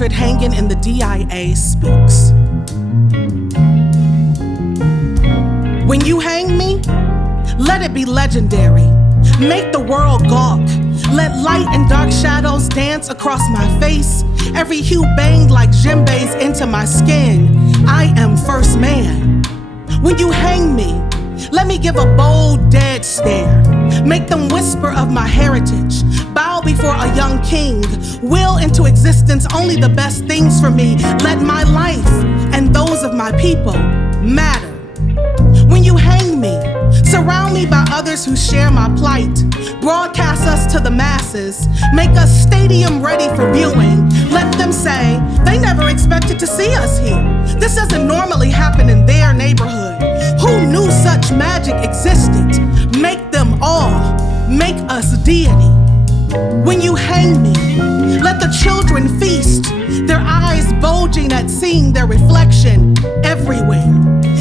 portrait hanging in the DIA speaks. When you hang me, let it be legendary. Make the world gawk. Let light and dark shadows dance across my face. Every hue banged like djembes into my skin. I am first man. When you hang me, let me give a bold, dead stare. Make them whisper of my heritage. Bow before a young king. Will into existence only the best things for me. Let my life and those of my people matter. When you hang me, surround me by others who share my plight. Broadcast us to the masses. Make us stadium ready for viewing. Let them say they never expected to see us here. This doesn't normally happen in their neighborhood. Who knew such magic existed? Make them all make us deity. When you hang me, let the children feast, their eyes bulging at seeing their reflection everywhere.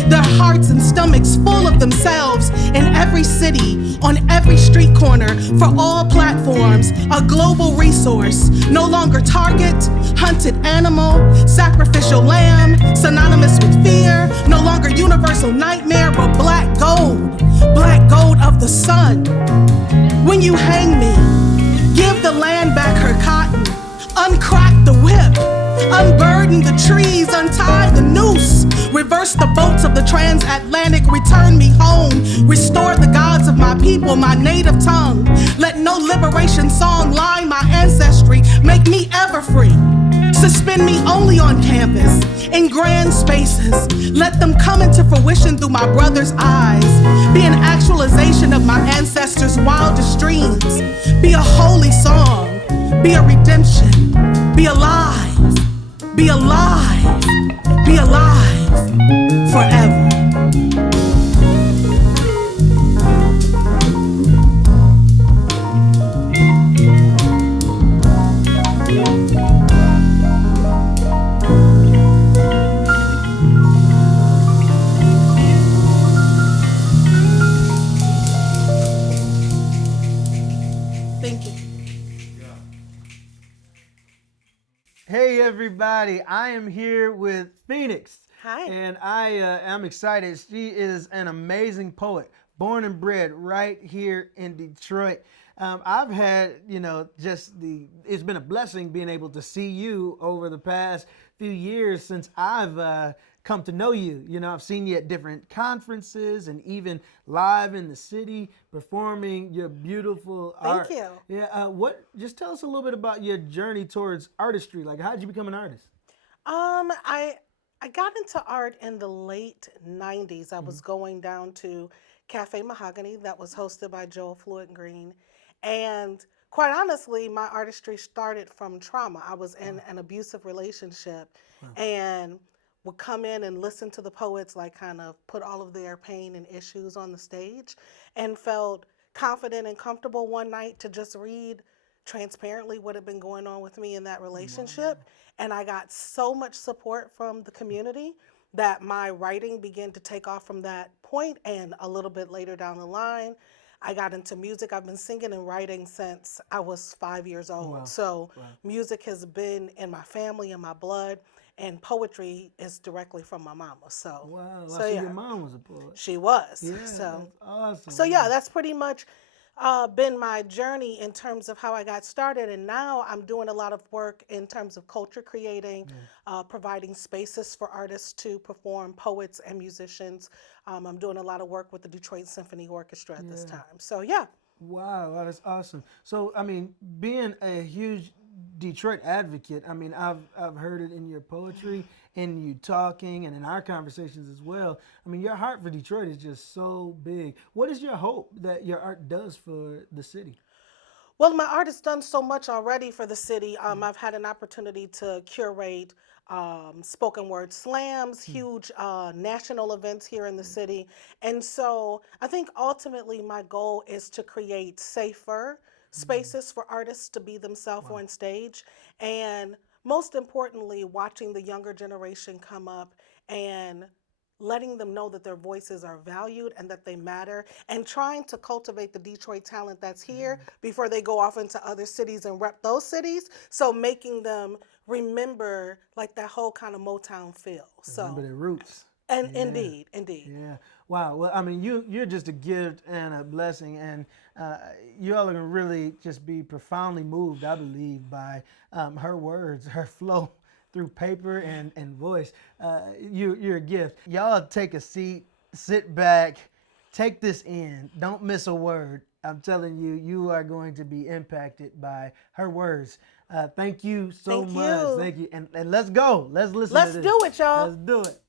Their hearts and stomachs full of themselves in every city, on every street corner, for all platforms, a global resource, no longer target, hunted animal, sacrificial lamb, synonymous with fear, no longer universal nightmare, but black gold of the sun. When you hang me, give the land back her cotton, uncrack the whip, unburden the trees, untie the noose, reverse the boats of the transatlantic, return me home, restore the gods of my people, my native tongue. Let no liberation song line my ancestry, make me ever free. Suspend me only on canvas, in grand spaces. Let them come into fruition through my brother's eyes. Be an actualization of my ancestors' wildest dreams. Be a holy song, be a redemption, be alive, be alive, be alive forever. Hey everybody, I am here with Phoenix. Hi. And I am excited. She is an amazing poet, born and bred right here in Detroit. I've had, it's been a blessing being able to see you over the past few years since I've come to know you. I've seen you at different conferences and even live in the city performing your beautiful art. Thank you. Yeah. Just tell us a little bit about your journey towards artistry. Like, how did you become an artist? I got into art in the late 90s. I was going down to Cafe Mahogany that was hosted by Joel Floyd Green. And quite honestly, my artistry started from trauma. I was in an abusive relationship and would come in and listen to the poets like kind of put all of their pain and issues on the stage, and felt confident and comfortable one night to just read transparently what had been going on with me in that relationship. And I got so much support from the community that my writing began to take off from that point. And a little bit later down the line, I got into music. I've been singing and writing since I was 5 years old. Wow. So music has been in my family, in my blood, and poetry is directly from my mama. So, Wow. so So yeah, your mom was a poet. she was. Yeah, So, that's awesome. so yeah, that's pretty much been my journey in terms of how I got started. And now I'm doing a lot of work in terms of culture creating, providing spaces for artists to perform, poets and musicians. I'm doing a lot of work with the Detroit Symphony Orchestra at this time. So yeah. Wow, that is awesome. So, being a huge Detroit advocate, I've heard it in your poetry, in you talking, and in our conversations as well. Your heart for Detroit is just so big. What is your hope that your art does for the city? Well, my art has done so much already for the city. I've had an opportunity to curate spoken word slams, huge national events here in the city. And so I think ultimately my goal is to create safer spaces for artists to be themselves on stage. And most importantly, watching the younger generation come up and letting them know that their voices are valued and that they matter, and trying to cultivate the Detroit talent that's here before they go off into other cities and rep those cities. So making them remember like that whole kind of Motown feel. Remember So, their roots. and Yeah. indeed. Yeah. Wow. Well, I mean, you're just a gift and a blessing, and you all are gonna really just be profoundly moved, I believe, by her words, her flow through paper and voice. You're a gift. Y'all take a seat, sit back, take this in. Don't miss a word. I'm telling you, you are going to be impacted by her words. Thank you so Thank much. you. Thank you. And let's go. Let's listen Let's to this. do it, y'all. Let's do it.